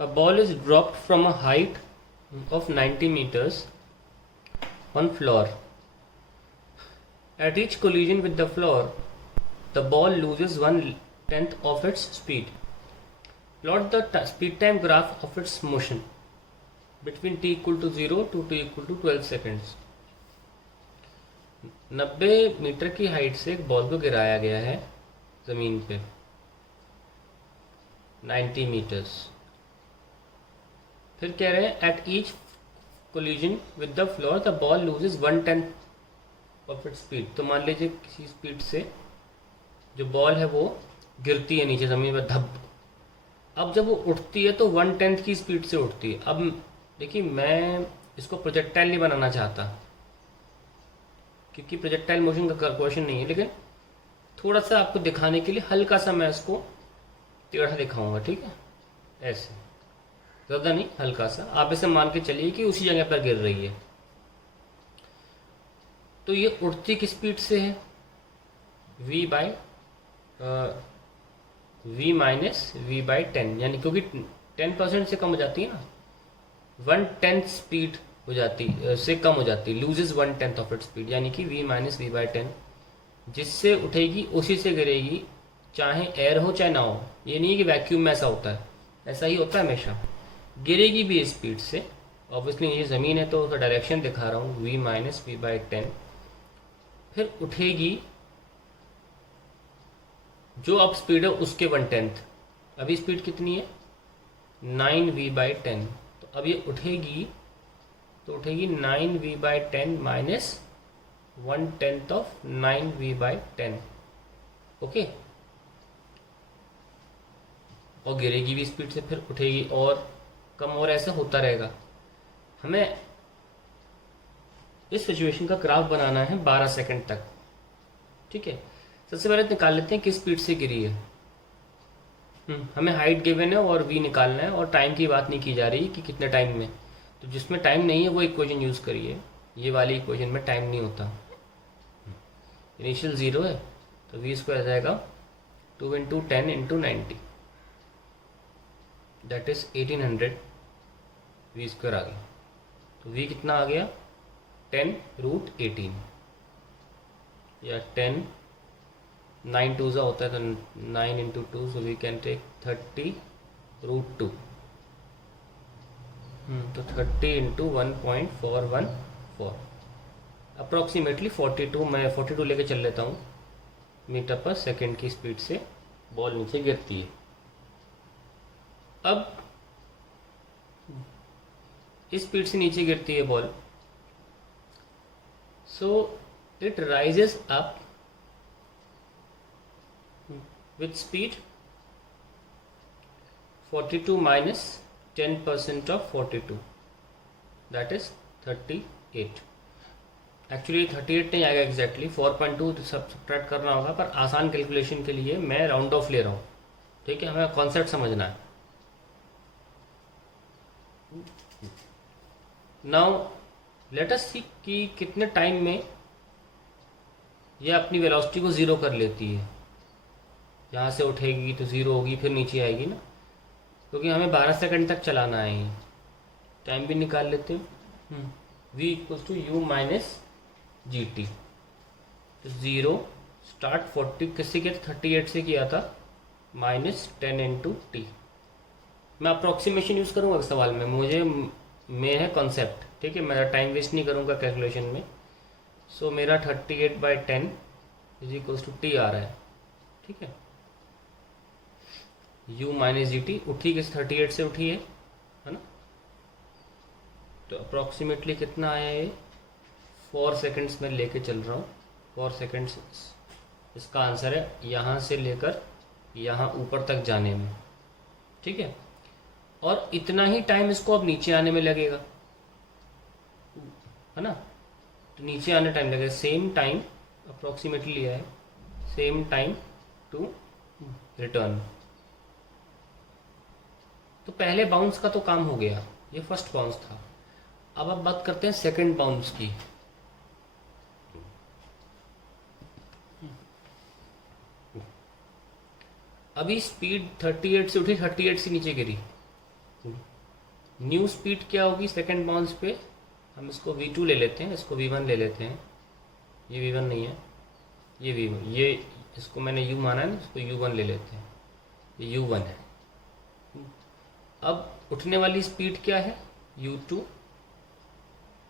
A ball is dropped from a height of 90 meters on floor. At each collision with the floor, the ball loses 1/10 of its speed. Plot the speed time graph of its motion between t equal to 0 to t equal to 12 seconds. 90 metre की height से एक ball को गिराया गया है ज़मीन पे 90 metres. फिर कह रहे हैं at each collision with the floor the ball loses 1/10 of its speed. तो मान लीजिए किसी स्पीड से जो बॉल है वो गिरती है नीचे ज़मीन पर धप. अब जब वो उठती है तो 1/10 की स्पीड से उठती है. अब देखिए मैं इसको प्रोजेक्टाइल नहीं बनाना चाहता क्योंकि प्रोजेक्टाइल मोशन का क्वेश्चन नहीं है, लेकिन थोड़ा सा आपको दिखाने के लिए हल्का सा मैं इसको टेढ़ा दिखाऊंगा. ठीक है, ऐसे ज़्यादा नहीं, हल्का सा. आप इसे मान के चलिए कि उसी जगह पर गिर रही है. तो ये उड़ती किस स्पीड से है? v by v minus v by 10, यानी क्योंकि 10% से कम हो जाती है ना, 1/10 स्पीड हो जाती से कम हो जाती, लूजेस 1/10 ऑफ इट स्पीड, यानी कि v माइनस v बाई 10. जिससे उठेगी उसी से गिरेगी, चाहे एयर हो चाहे ना हो. ये नहीं कि वैक्यूम में ऐसा होता है, ऐसा ही होता है हमेशा. गिरेगी भी स्पीड से. ऑब्वियसली ये ज़मीन है तो उसका डायरेक्शन दिखा रहा हूँ, v माइनस v बाई 10. फिर उठेगी जो अब स्पीड है उसके 1/10. अभी स्पीड कितनी है? 9v by 10. तो अब ये उठेगी तो उठेगी 9v by 10 minus 1/10 of 9v by 10. Okay, और गिरेगी भी स्पीड से, फिर उठेगी और कम, और ऐसा होता रहेगा. हमें इस सिचुएशन का ग्राफ बनाना है 12 सेकंड तक. ठीक है, सबसे पहले निकाल लेते हैं किस स्पीड से गिरी है. हमें हाइट गिवन है और v निकालना है, और टाइम की बात नहीं की जा रही कि कितने टाइम में. तो जिसमें टाइम नहीं है वो इक्वेशन यूज़ करिए. ये वाली इक्वेशन में टाइम नहीं होता. इनिशियल 0 है तो v स्क्वायर आ जाएगा 2 into 10 into 90, that is 1800 v square आ गया. तो v कितना आ गया? 10√18, या 10, 9 2 ज़ा होता है तो 9 into 2, so we can take 30√2. तो 30 इंटू 1.414, अप्रॉक्सीमेटली 42, मैं 42 लेके चल लेता हूँ मीटर पर सेकेंड की स्पीड से बॉल नीचे गिरती है. अब इस स्पीड से नीचे गिरती है ball, so it rises up with speed 42 minus 10% of 42, that is 38. Actually 38 नहीं आएगा एग्जैक्टली, 4.2 सब्ट्रैक्ट करना होगा, पर आसान कैलकुलेशन के लिए मैं राउंड ऑफ ले रहा हूँ. ठीक है, हमें कॉन्सेप्ट समझना है. नाउ लेट अस सी कि कितने टाइम में यह अपनी वेलोसिटी को ज़ीरो कर लेती है. यहाँ से उठेगी तो ज़ीरो होगी, फिर नीचे आएगी ना, क्योंकि हमें 12 सेकंड तक चलाना है. टाइम भी निकाल लेते हैं. v equals to u minus g t. तो 0 स्टार्ट 40 किससे किया था? 38 से किया था, माइनस 10 इंटू टी. मैं अप्रॉक्सीमेशन यूज़ करूँगा इस सवाल में, मुझे में है कॉन्सेप्ट. ठीक है, मेरा टाइम वेस्ट नहीं करूँगा कैलकुलेशन में. सो मेरा 38 by 10 is equals to T आ रहा है. ठीक है, u माइनस जी टी. उठी किस 38 से उठी है ना. तो अप्रॉक्सीमेटली कितना आया ये? 4 सेकंड्स में लेके चल रहा हूँ. 4 सेकंड्स इसका आंसर है, यहाँ से लेकर यहाँ ऊपर तक जाने में. ठीक है, और इतना ही टाइम इसको अब नीचे आने में लगेगा, है ना. तो नीचे आने टाइम लगेगा, सेम टाइम अप्रॉक्सीमेटली लिया है, सेम टाइम टू रिटर्न. तो पहले बाउंस का तो काम हो गया, ये फर्स्ट बाउंस था. अब बात करते हैं सेकंड बाउंस की. अभी स्पीड 38 से उठी, 38 से नीचे गिरी. न्यू स्पीड क्या होगी सेकंड बाउंस पे, हम इसको v2 ले लेते हैं, इसको v1 ले लेते हैं। ये v1 नहीं है, ये v1, ये इसको मैंने u माना है ना, इसको u1 ले लेते हैं, ये u1 है। अब उठने वाली स्पीड क्या है, u2,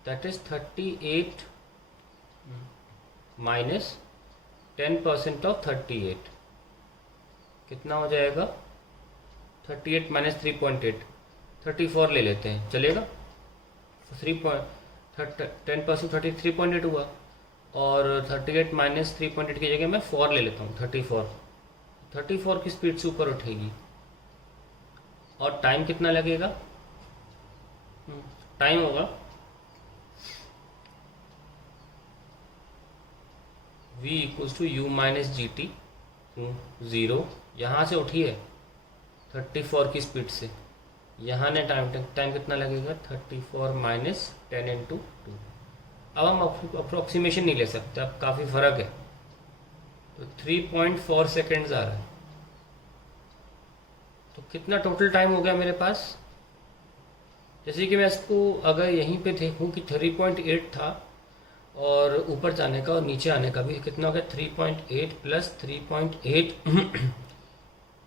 that is 38 minus 10% of 38, कितना हो जाएगा, 38 माइनस 3.8, 34 ले लेते हैं, चलेगा। 10% 33.8 हुआ, और 38 माइनस 3.8 की जगह मैं 4 ले लेता हूँ, 34 की स्पीड से ऊपर उठेगी। और टाइम कितना लगेगा, टाइम होगा v equals to u minus g t, 0 यहाँ से उठी है 34 की स्पीड से, यहाँ ने टाइम कितना लगेगा, 34 माइनस 10 इंटू 2। अब हम अप्रोक्सीमेशन नहीं ले सकते, अब काफ़ी फ़र्क है, तो 3.4 सेकेंड्स आ रहा है। तो कितना टोटल टाइम हो गया मेरे पास, जैसे कि मैं इसको अगर यहीं पे देखूं कि 3.8 था, और ऊपर जाने का और नीचे आने का भी कितना हो गया, 3.8 प्लस 3.8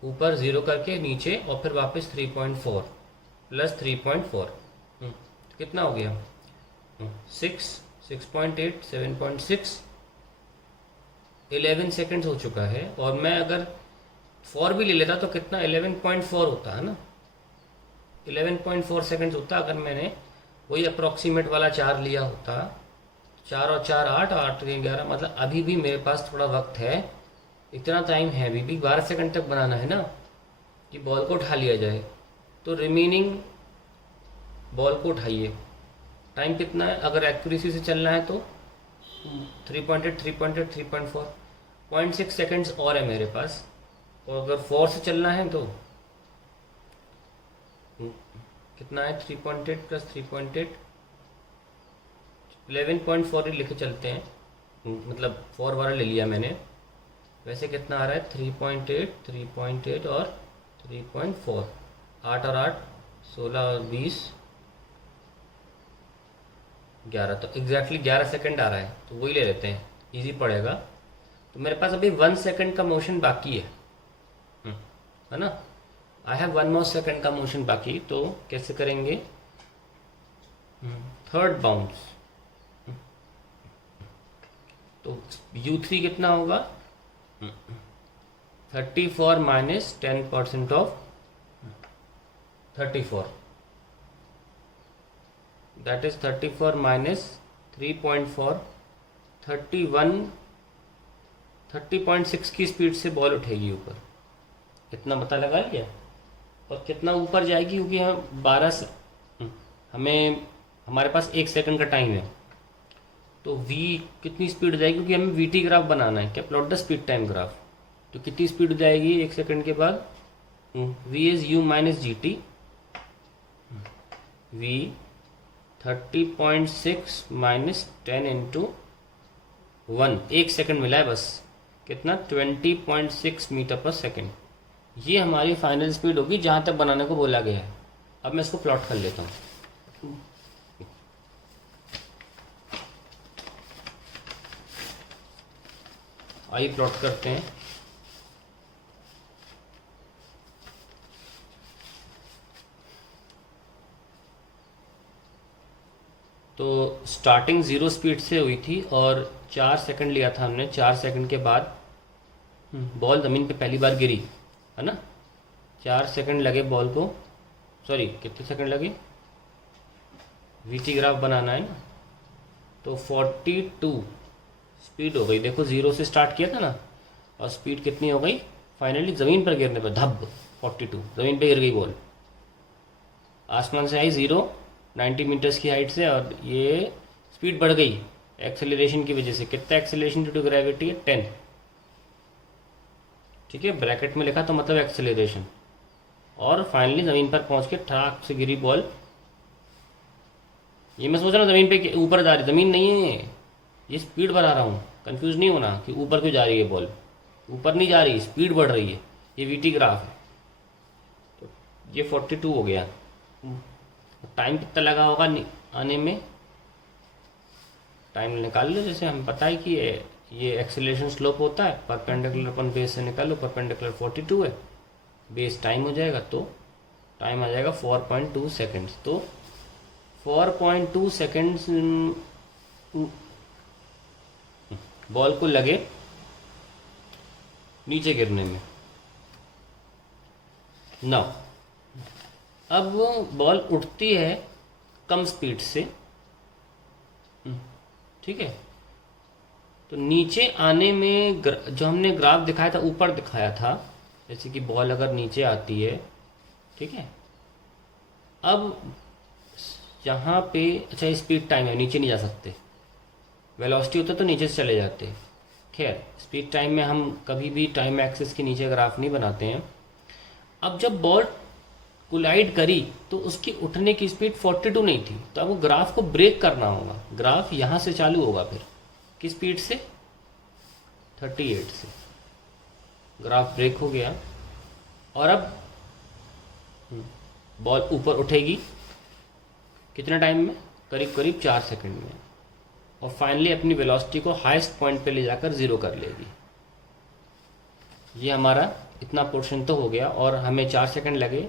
ऊपर 0 करके नीचे, और फिर वापस 3.4 प्लस 3.4, कितना हो गया, 6, 6.8, 7.6, 11 सेकेंड्स हो चुका है। और मैं अगर 4 भी ले लेता तो कितना, 11.4 होता है ना, 11.4 सेकेंड्स होता अगर मैंने वही अप्रॉक्सीमेट वाला 4 लिया होता। 4 और 4 8, 8 और 11, मतलब अभी भी मेरे पास थोड़ा वक्त है, इतना टाइम है, अभी भी 12 सेकंड तक बनाना है ना, कि बॉल को उठा लिया जाए। तो रिमेनिंग बॉल को उठाइए, टाइम कितना है, अगर एक्यूरेसी से चलना है तो 3.8, 3.8, 3.4, 0.6 सेकेंड्स और है मेरे पास। और अगर 4 से चलना है तो कितना है, 3.8 प्लस 3.8, 11.4 ही लिखे चलते हैं, मतलब 4 वाला ले लिया मैंने। वैसे कितना आ रहा है, 3.8, 3.8 और 3.4, 8 और 8 16 और 20 11, तो एग्जैक्टली 11 सेकंड आ रहा है, तो वही ले लेते हैं, इजी पड़ेगा। तो मेरे पास अभी 1 सेकंड का मोशन बाकी है ना, आई हैव 1 मोर सेकंड का मोशन बाकी। तो कैसे करेंगे, थर्ड बाउंस, तो u3 कितना होगा, 34 minus 10% of 34, that is 34 minus 3.4, 30.6 की स्पीड से बॉल उठेगी ऊपर, कितना पता लगा लिया। और कितना ऊपर जाएगी, क्योंकि हम 12 से हमें हमारे पास 1 सेकंड का टाइम है, तो v कितनी स्पीड जाएगी, क्योंकि हमें वी टी ग्राफ बनाना है, क्या plot the speed time graph. तो कितनी स्पीड जाएगी 1 सेकंड के बाद, v is u minus g T, v 30.6 minus 10 into 1, 1 second मिला है बस, कितना 20.6 मीटर पर सेकंड। ये हमारी फाइनल स्पीड होगी जहाँ तक बनाने को बोला गया है। अब मैं इसको प्लॉट कर लेता हूँ। आइए प्लॉट करते हैं। तो स्टार्टिंग 0 स्पीड से हुई थी और 4 सेकंड लिया था हमने। 4 सेकंड के बाद बॉल ज़मीन पे पहली बार गिरी, है ना। 4 सेकंड लगे बॉल को, सॉरी कितने सेकंड लगे, वीटी ग्राफ बनाना है ना। तो 42 स्पीड हो गई। देखो 0 से स्टार्ट किया था ना, और स्पीड कितनी हो गई फाइनली ज़मीन पर गिरने पर, धब 42 ज़मीन पे गिर गई बॉल। आसमान से आई 0, 90 मीटर्स की हाइट से, और ये स्पीड बढ़ गई एक्सेलरेशन की वजह से। कितना एक्सेलरेशन ड्यू टू ग्रेविटी है, 10। ठीक है, ब्रैकेट में लिखा तो मतलब एक्सेलरेशन। और फाइनली ज़मीन पर पहुंच के ठाक से गिरी बॉल। ये मैं सोच रहा हूँ ज़मीन पे ऊपर जा रही, ज़मीन नहीं है ये, स्पीड बढ़ा रहा हूँ। कंफ्यूज नहीं होना कि ऊपर क्यों जा रही है बॉल, ऊपर नहीं जा रही, स्पीड बढ़ रही है। ये वीटी ग्राफ है। तो ये 42 हो गया। टाइम कितना लगा होगा आने में, टाइम निकाल लो। जैसे हमें पता है कि ये एक्सेलरेशन स्लोप होता है, परपेंडिकुलर अपन बेस से निकालो, परपेंडिकुलर 42 है, बेस टाइम हो जाएगा, तो टाइम आ जाएगा 4.2 सेकेंड्स। तो 4.2 सेकेंड्स बॉल को लगे नीचे गिरने में। ना अब बॉल उठती है कम स्पीड से, ठीक है, तो नीचे आने में जो हमने ग्राफ दिखाया था, ऊपर दिखाया था, जैसे कि बॉल अगर नीचे आती है, ठीक है, अब यहाँ पे अच्छा स्पीड टाइम है, नीचे नहीं जा सकते, वेलोसिटी होता तो नीचे से चले जाते। खैर स्पीड टाइम में हम कभी भी टाइम एक्सिस के नीचे ग्राफ नहीं बनाते हैं। अब जब बॉल कोलाइड करी तो उसकी उठने की स्पीड 42 नहीं थी, तो अब वो ग्राफ को ब्रेक करना होगा। ग्राफ यहाँ से चालू होगा, फिर किस स्पीड से, 38 से। ग्राफ ब्रेक हो गया और अब बॉल ऊपर उठेगी कितने टाइम में, करीब करीब 4 सेकंड में, और फाइनली अपनी वेलोसिटी को हाईएस्ट पॉइंट पे ले जाकर 0 कर लेगी। ये हमारा इतना पोर्शन तो हो गया और हमें 4 सेकंड लगे,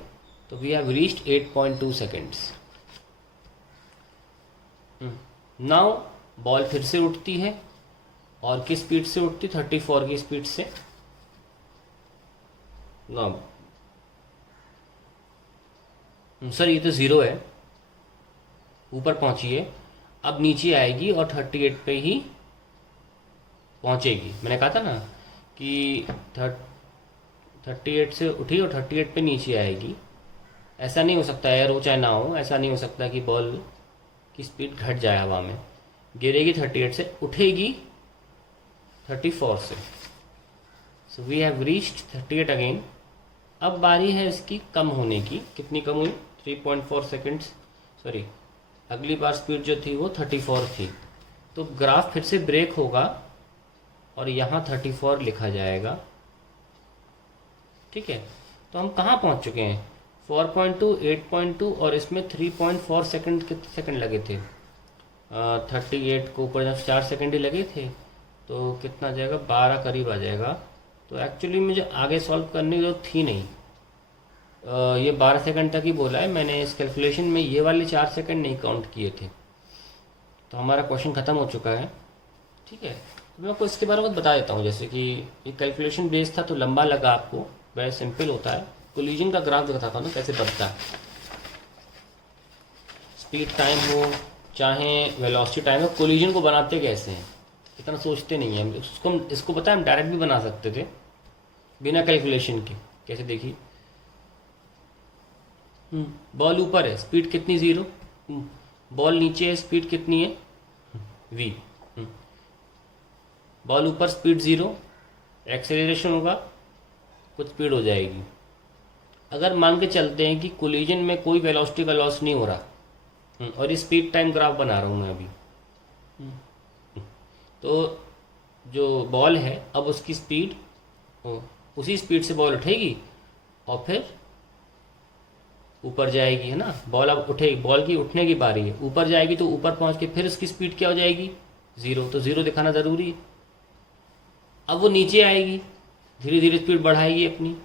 तो we have reached 8.2 seconds. Now ball फिर से उठती है, और किस स्पीड से उठती, 34 की स्पीड से। नाउ सर ये तो 0 है, ऊपर पहुंची है, अब नीचे आएगी और 38 पे ही पहुंचेगी। मैंने कहा था ना कि 38 से उठी और 38 पे नीचे आएगी। ऐसा नहीं हो सकता, एयर हो चाहे ना हो, ऐसा नहीं हो सकता कि बॉल की स्पीड घट जाए हवा में। गिरेगी 38 से, उठेगी 34 से। So we have reached 38 again. अब बारी है इसकी कम होने की। कितनी कम हुई, 3.4 सेकेंड्स, सॉरी अगली बार स्पीड जो थी वो 34 थी, तो ग्राफ फिर से ब्रेक होगा और यहाँ 34 लिखा जाएगा, ठीक है। तो हम कहाँ पहुँच चुके हैं, 4.2, 8.2 और इसमें 3.4 सेकंड, कितने सेकंड लगे थे, 38 को ऊपर जब 4 सेकंड ही लगे थे, तो कितना आ जाएगा, 12 करीब आ जाएगा। तो एक्चुअली मुझे आगे सॉल्व करने की जरूरत थी नहीं, ये 12 सेकंड तक ही बोला है मैंने। इस कैलकुलेशन में ये वाले 4 सेकंड नहीं काउंट किए थे, तो हमारा क्वेश्चन ख़त्म हो चुका है, ठीक है। तो मैं आपको इसके बारे में बता देता हूँ। जैसे कि ये कैलकुलेशन बेस था तो लंबा लगा आपको, वेरी सिंपल होता है। कोलिजन का ग्राफ दिखाता हूँ ना कैसे बनता है। स्पीड टाइम हो चाहे वेलोसिटी टाइम हो, कोलिजन को बनाते कैसे हैं, इतना सोचते नहीं हैं। इसको पता है, हम डायरेक्ट भी बना सकते थे बिना कैलकुलेशन के। कैसे, देखिए, बॉल ऊपर है, स्पीड कितनी, 0। बॉल नीचे है, स्पीड कितनी है, v। बॉल ऊपर, स्पीड 0, एक्सेलरेशन होगा, कुछ स्पीड हो जाएगी। अगर मान के चलते हैं कि कोलिजन में कोई वेलोसिटी का लॉस नहीं हो रहा, और ये स्पीड टाइम ग्राफ बना रहा हूँ मैं अभी, तो जो बॉल है अब उसकी स्पीड, उसी स्पीड से बॉल उठेगी और फिर ऊपर जाएगी, है ना। बॉल अब उठेगी, बॉल की उठने की बारी है, ऊपर जाएगी तो ऊपर पहुंच के फिर उसकी स्पीड क्या हो जाएगी, 0। तो 0 दिखाना ज़रूरी है। अब वो नीचे आएगी, धीरे धीरे स्पीड बढ़ाएगी अपनी।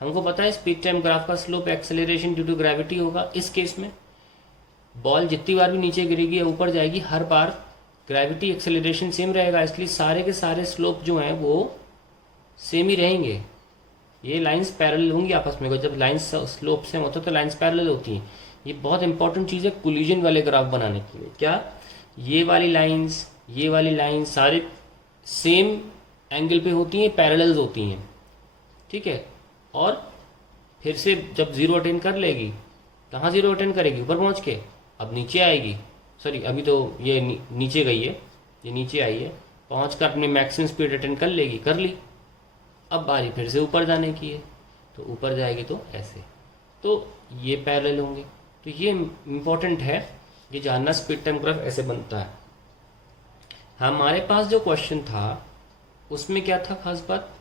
हमको पता है स्पीड टाइम ग्राफ का slope acceleration due to gravity होगा। इस केस में बॉल जितनी बार भी नीचे गिरेगी या ऊपर जाएगी, हर बार ग्रेविटी एक्सेलरेशन सेम रहेगा, इसलिए सारे के सारे स्लोप जो हैं वो सेम ही रहेंगे। ये लाइंस पैरेलल होंगी आपस में। जब लाइंस स्लोप सेम होता है तो लाइंस पैरेलल होती हैं। ये बहुत इंपॉर्टेंट चीज़ है कोलिजन वाले ग्राफ बनाने के लिए। क्या, ये वाली लाइंस सारे सेम एंगल पे होती हैं, पैरेलल्स होती हैं, ठीक है। और फिर से जब 0 अटेंड कर लेगी, कहाँ 0 अटेंड करेगी, ऊपर पहुँच के, अब नीचे आएगी, सॉरी अभी तो ये नीचे गई है, ये नीचे आई है, पहुँच कर अपनी मैक्सिमम स्पीड अटेंड कर लेगी, कर ली। अब बारी फिर से ऊपर जाने की है, तो ऊपर जाएगी तो ऐसे, तो ये पैरेलल होंगे। तो ये इम्पोर्टेंट है, ये जानना स्पीड टाइम ग्राफ ऐसे बनता है। हमारे पास जो क्वेश्चन था उसमें क्या था खास बात,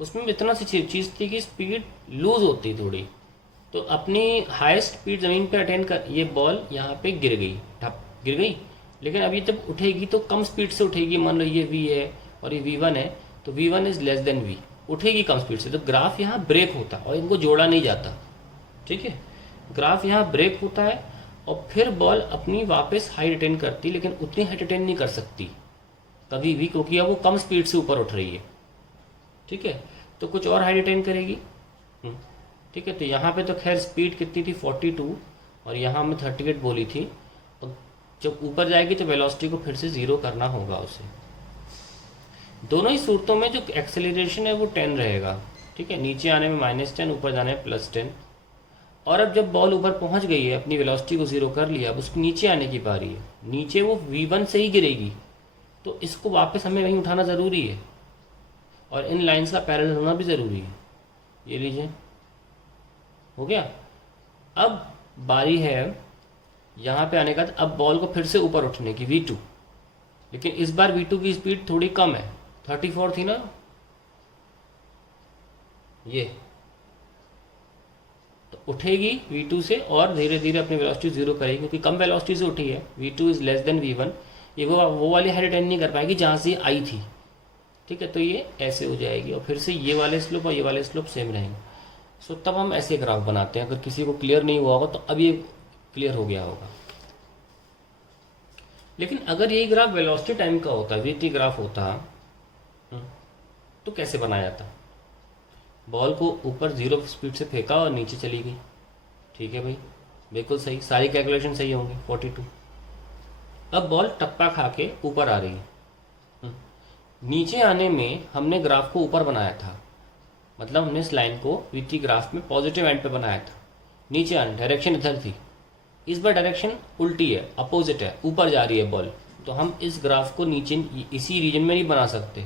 उसमें इतना सी चीज़ थी कि स्पीड लूज होती थोड़ी, तो अपनी हाईएस्ट स्पीड ज़मीन पे अटेंड कर, ये बॉल यहाँ पे गिर गई, ठप गिर गई। लेकिन अब ये जब उठेगी तो कम स्पीड से उठेगी। मान लो ये v है और ये v1 है, तो v1 is less than v, उठेगी कम स्पीड से, तो ग्राफ यहाँ ब्रेक होता है और इनको जोड़ा नहीं जाता। ठीक है, ग्राफ यहाँ ब्रेक होता है और फिर बॉल अपनी वापस हाइट अटेंड करती, लेकिन उतनी हाइट अटेंड नहीं कर सकती कभी भी, क्योंकि अब वो कम स्पीड से ऊपर उठ रही है। ठीक है, तो कुछ और हाइट अटेंड करेगी। ठीक है, तो यहाँ पे तो खैर स्पीड कितनी थी 42 और यहाँ में 38 बोली थी, और जब ऊपर जाएगी तो वेलोसिटी को फिर से ज़ीरो करना होगा उसे। दोनों ही सूरतों में जो एक्सेलरेशन है वो 10 रहेगा। ठीक है, नीचे आने में -10, ऊपर जाने में +10। और अब जब बॉल ऊपर पहुंच गई है, अपनी वेलोसिटी को ज़ीरो कर लिया, अब उसको नीचे आने की बारी है। नीचे वो v1 से ही गिरेगी, तो इसको वापस हमें वहीं उठाना ज़रूरी है और इन लाइंस का पैरेलल होना भी ज़रूरी है। ये लीजिए, हो गया। अब बारी है यहाँ पे आने का, तो अब बॉल को फिर से ऊपर उठने की v2, लेकिन इस बार v2 की स्पीड थोड़ी कम है, 34 थी ना ये, तो उठेगी v2 से और धीरे धीरे अपनी वेलोसिटी ज़ीरो करेगी, क्योंकि कम वेलोसिटी से उठी है। v2 is less than v1, ये वो वाली हाइट अटेंड नहीं कर पाएगी जहाँ से आई थी। ठीक है, तो ये ऐसे हो जाएगी और फिर से ये वाले स्लोप और ये वाले स्लोप सेम रहेंगे। सो तब हम ऐसे ग्राफ बनाते हैं। अगर किसी को क्लियर नहीं हुआ होगा तो अब ये क्लियर हो गया होगा। लेकिन अगर यही ग्राफ वेलोसिटी टाइम का होता, वीटी ग्राफ होता, तो कैसे बनाया जाता? बॉल को ऊपर 0 स्पीड से फेंका और नीचे चली गई। ठीक है भाई, बिल्कुल सही, सारी कैलकुलेशन सही होंगी। 42। अब बॉल टप्पा खा के ऊपर आ रही है। नीचे आने में हमने ग्राफ को ऊपर बनाया था, मतलब हमने इस लाइन को वीटी ग्राफ में पॉजिटिव एंड पे बनाया था। नीचे आने डायरेक्शन इधर थी, इस बार डायरेक्शन उल्टी है, अपोजिट है, ऊपर जा रही है बॉल। तो हम इस ग्राफ को नीचे इसी रीजन में नहीं बना सकते,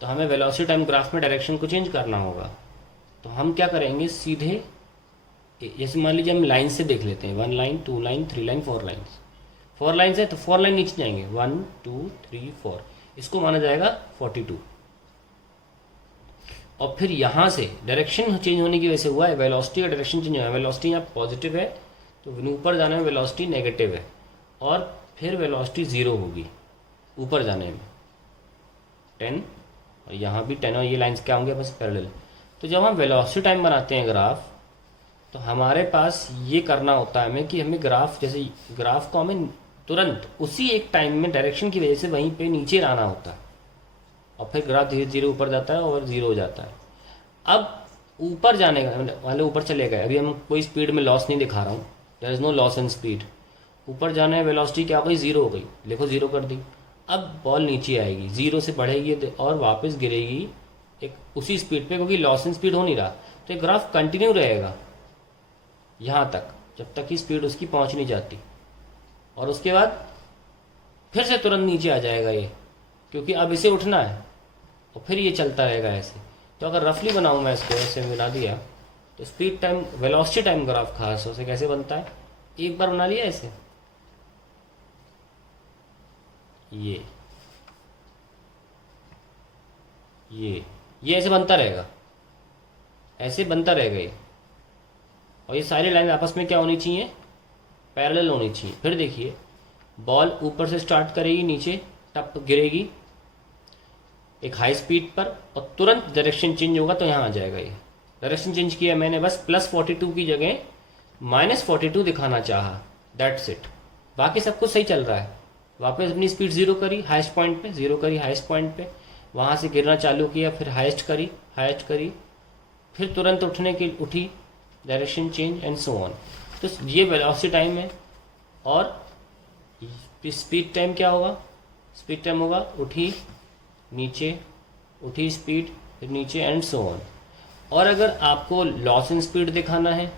तो हमें वेलोसिटी टाइम ग्राफ में डायरेक्शन को चेंज करना होगा। तो हम क्या करेंगे, सीधे जैसे मान लीजिए हम लाइन से देख लेते हैं, 1 line 2 line 3 line 4 line. 4 line है तो 4 लाइन नीचे जाएंगे, 1 2 3 4, इसको माना जाएगा 42। और फिर यहाँ से डायरेक्शन चेंज होने की वजह से हुआ है, वेलोसिटी का डायरेक्शन चेंज हुआ है। वेलोसिटी यहाँ पॉजिटिव है तो ऊपर जाने में वेलोसिटी नेगेटिव है, और फिर वेलोसिटी 0 होगी ऊपर जाने में 10, और यहाँ भी 10, और ये लाइंस क्या होंगे बस पैरेलल। तो जब हम वेलोसिटी टाइम बनाते हैं ग्राफ, तो हमारे पास ये करना होता है हमें कि हमें ग्राफ, जैसे ग्राफ को हमें तुरंत उसी एक टाइम में डायरेक्शन की वजह से वहीं पे नीचे लाना होता है, और फिर ग्राफ धीरे धीरे ऊपर जाता है और 0 हो जाता है। अब ऊपर जाने का वाले ऊपर चले गए, अभी हम कोई स्पीड में लॉस नहीं दिखा रहा हूँ, there is no loss in speed. ऊपर जाने में वेलोसिटी क्या हो गई, 0 हो गई, देखो 0 कर दी। अब बॉल नीचे आएगी, 0 से बढ़ेगी और वापस गिरेगी एक उसी स्पीड पे, क्योंकि लॉस इन स्पीड हो नहीं रहा, तो ये ग्राफ कंटिन्यू रहेगा यहाँ तक, जब तक कि स्पीड उसकी पहुँच नहीं जाती, और उसके बाद फिर से तुरंत नीचे आ जाएगा ये, क्योंकि अब इसे उठना है, और फिर ये चलता रहेगा ऐसे। तो अगर रफली बनाऊँ मैं इसको, ऐसे बना दिया, तो speed time velocity time graph खास से कैसे बनता है, एक बार बना लिया ऐसे, ये ऐसे बनता रहेगा, ऐसे बनता रहेगा ये, और ये सारी लाइन आपस में क्या होनी चाहिए, पैरेलल होनी चाहिए। फिर देखिए, बॉल ऊपर से स्टार्ट करेगी, नीचे टप गिरेगी एक हाई स्पीड पर, और तुरंत डायरेक्शन चेंज होगा तो यहाँ आ जाएगा। ये डायरेक्शन चेंज किया मैंने, बस +42 की जगह -42 दिखाना चाहा, दैट्स इट। बाकी सब कुछ सही चल रहा है। वापस अपनी स्पीड 0 करी हाईएस्ट पॉइंट पे, 0 करी हाईएस्ट पॉइंट पे, वहाँ से गिरना चालू किया, फिर हाईएस्ट करी, फिर तुरंत उठने की उठी, direction change and so on. तो ये वेलोसिटी टाइम है। और स्पीड टाइम क्या होगा, स्पीड टाइम होगा उठी नीचे, उठी स्पीड, फिर नीचे एंड सो ऑन। और अगर आपको लॉस इन स्पीड दिखाना है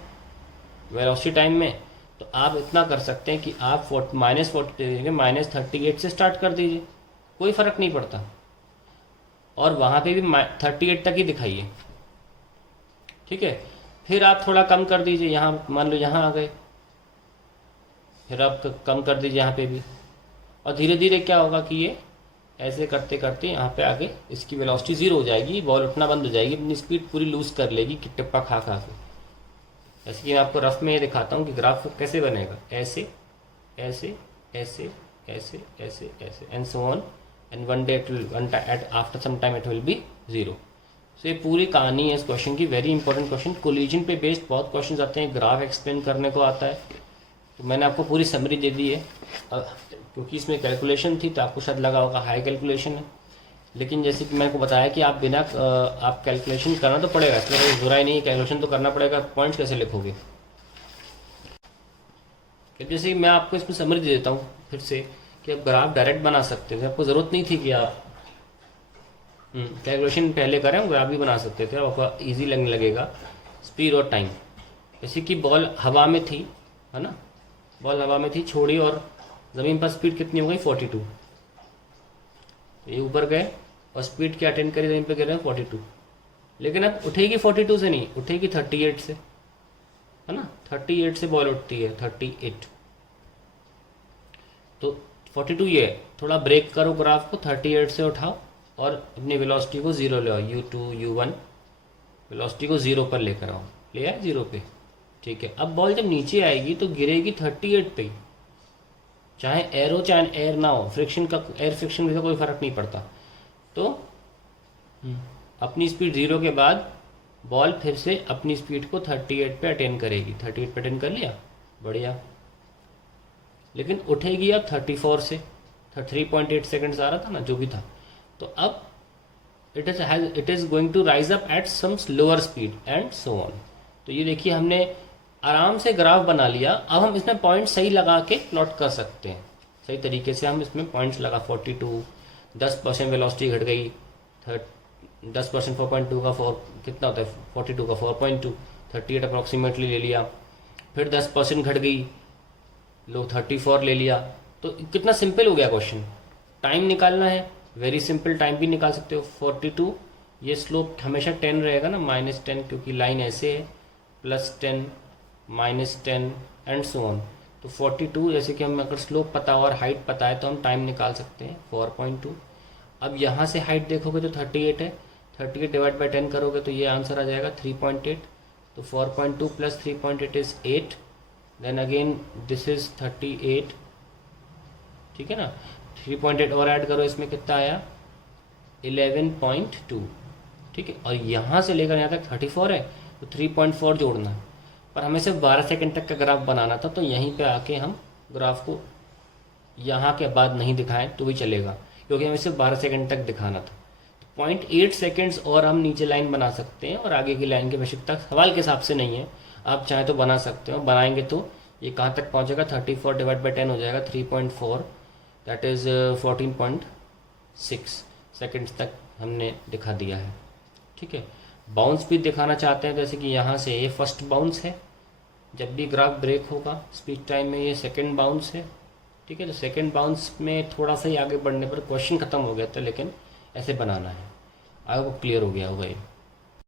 वेलोसिटी टाइम में, तो आप इतना कर सकते हैं कि आप -38 से स्टार्ट कर दीजिए, कोई फ़र्क नहीं पड़ता, और वहाँ पे भी 38 तक ही दिखाइए। ठीक है, फिर आप थोड़ा कम कर दीजिए, यहाँ मान लो यहाँ आ गए, फिर आप कम कर दीजिए यहाँ पे भी, और धीरे धीरे क्या होगा कि ये ऐसे करते करते यहाँ पे आगे इसकी वेलोसिटी 0 हो जाएगी, बॉल उठना बंद हो जाएगी, अपनी स्पीड पूरी लूज कर लेगी कि टिप्पा खा के। जैसे कि मैं आपको रफ में ये दिखाता हूँ कि ग्राफ कैसे बनेगा, ऐसे ऐसे ऐसे ऐसे ऐसे ऐसे and so on, and one day it will at after some time it will be 0। सो ये पूरी कहानी है इस क्वेश्चन की। वेरी इंपॉर्टेंट क्वेश्चन, कोलिजन पे बेस्ड बहुत क्वेश्चन आते हैं, ग्राफ एक्सप्लेन करने को आता है। तो मैंने आपको पूरी समरी दे दी है। क्योंकि इसमें कैलकुलेशन थी तो आपको शायद लगा होगा हाई कैलकुलेशन है, लेकिन जैसे कि मैंने को बताया कि आप बिना आप कैलकुलेशन करना तो पड़ेगा, इसमें कोई बुराई नहीं है, कैलकुलेशन तो करना पड़ेगा, पॉइंट्स कैसे लिखोगे। जैसे कि मैं आपको इसमें समरी दे देता हूँ फिर से कि आप ग्राफ डायरेक्ट बना सकते थे, आपको ज़रूरत नहीं थी कि आप कैलकुलेशन पहले करें, ग्राफ भी बना सकते थे, आपको ईजी लगने लगेगा, स्पीड और टाइम। जैसे कि बॉल हवा में थी, है ना, बॉल हवा में थी, छोड़ी और ज़मीन पर स्पीड कितनी हो गई 42। ये ऊपर गए और स्पीड क्या अटेंड करी, ज़मीन पर गिर रहे हैं 42, लेकिन अब उठेगी 42 से नहीं, उठेगी 38 से, है ना, 38 से बॉल उठती है, 38। तो 42 ये है, थोड़ा ब्रेक करो ग्राफ को, 38 से उठाओ और अपनी वेलोसिटी को 0 ले आओ, u2 u1 वेलोसिटी को 0 पर लेकर आओ, ले आए 0 पे, ठीक है। अब बॉल जब नीचे आएगी तो गिरेगी 38 पे, चाहे एयर हो चाहे एयर ना हो, फ्रिक्शन का, एयर फ्रिक्शन का कोई फर्क नहीं पड़ता। तो अपनी स्पीड 0 के बाद बॉल फिर से अपनी स्पीड को 38 पे अटेन करेगी, 38 पे अटेन कर लिया, बढ़िया, लेकिन उठेगी अब 34 से, 3.8 सेकेंड्स आ रहा था ना जो भी था। तो अब it is going to rise up at some lower speed and so on. तो ये देखिए हमने आराम से ग्राफ बना लिया। अब हम इसमें पॉइंट सही लगा के प्लॉट कर सकते हैं, सही तरीके से हम इसमें पॉइंट्स लगा, 42, 10% वेलोसिटी घट गई, 10% 4.2 का 4 कितना होता है, 42 का 4.2, 38 अप्रॉक्सीमेटली ले लिया, फिर 10% घट गई, लो 34 ले लिया। तो कितना सिंपल हो गया क्वेश्चन। टाइम निकालना है, वेरी सिंपल, टाइम भी निकाल सकते हो। 42, ये स्लोप हमेशा 10 रहेगा ना, -10, क्योंकि लाइन ऐसे है, +10 -10 एंड सो ऑन। तो 42, जैसे कि हम अगर स्लोप पता हो और हाइट पता है तो हम टाइम निकाल सकते हैं 4.2। अब यहाँ से हाइट देखोगे तो 38 है, 38 डिवाइड बाई 10 करोगे तो ये आंसर आ जाएगा 3.8। तो 4.2 + 3.8 is 8, then again this is 38, ठीक है ना। 3.8 और ऐड करो, इसमें कितना आया 11.2, ठीक है। और यहाँ से लेकर यहाँ तक 34 है तो 3.4 जोड़ना है, पर हमें सिर्फ 12 सेकंड तक का ग्राफ बनाना था, तो यहीं पे आके हम ग्राफ को यहाँ के बाद नहीं दिखाएं तो भी चलेगा, क्योंकि हमें सिर्फ 12 सेकंड तक दिखाना था। 0.8 सेकेंड्स और हम नीचे लाइन बना सकते हैं, और आगे की लाइन की आवश्यकता सवाल के हिसाब से नहीं है, आप चाहें तो बना सकते हो। बनाएंगे तो ये कहाँ तक पहुँचेगा, 34 डिवाइड बाई 10 हो जाएगा 3.4, दैट इज़ 14.6 सेकेंड्स तक हमने दिखा दिया है, ठीक है। बाउंस भी दिखाना चाहते हैं, जैसे कि यहाँ से ये फर्स्ट बाउंस है, जब भी ग्राफ ब्रेक होगा स्पीड टाइम में ये सेकंड बाउंस है, ठीक है। तो सेकंड बाउंस में थोड़ा सा ही आगे बढ़ने पर क्वेश्चन खत्म हो गया था, लेकिन ऐसे बनाना है। आपको क्लियर हो गया होगा ये।